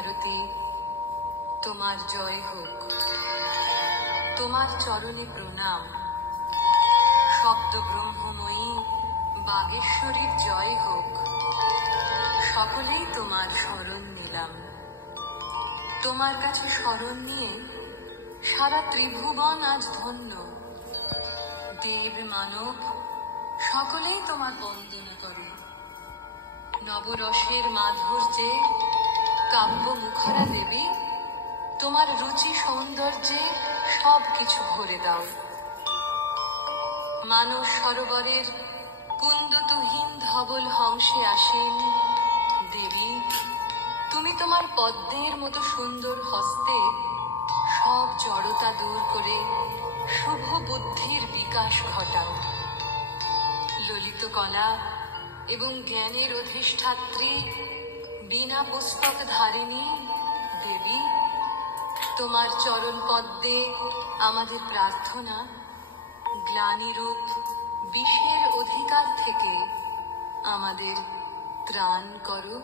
ভারতী, তোমার জয় হোক। তোমার চরণে প্রণাম। শব্দ ব্রহ্মময়ী বাগেশ্বরীর জয় হোক। সকলেই তোমার শরণ নিলাম। তোমার কাছে শরণ নিয়ে সারা ত্রিভুবন আজ ধন্য। দেব মানব সকলেই তোমার বন্দনা করে। নবরসের মাধুর্যে কাব্য মুখরা দেবী, তোমার রুচি সৌন্দর্যে সব কিছু ভরে দাও। মানস সরোবরের কুন্দতুহীন ধবল হংসে আসেন দেবী, তুমি তোমার পদ্মের মতো সুন্দর হস্তে সব জড়তা দূর করে শুভ বুদ্ধির বিকাশ ঘটাও। ললিত কলা এবং জ্ঞানের অধিষ্ঠাত্রী, বিনা পুস্তক ধারিণী দেবী, তোমার চরণ পদ্মে আমাদের প্রার্থনা, গ্লানিরূপ বিষের অধিকার থেকে আমাদের ত্রাণ করো।